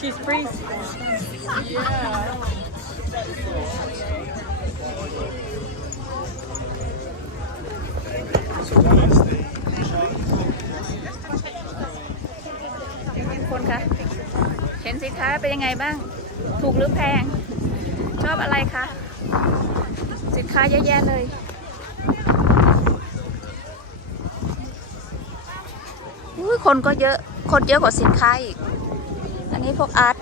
She's freezing. Yeah. คนคะเห็นสินค้าเป็นยังไงบ้างถูกหรือแพงชอบอะไรคะสินค้าเยอะแยะเลยคนก็เยอะคนเยอะกว่าสินค้าอีกอันนี้พวกอาร์ต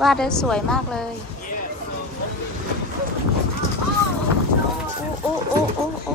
วาดได้สวยมากเลยโอ้โอ้โอ้โอ้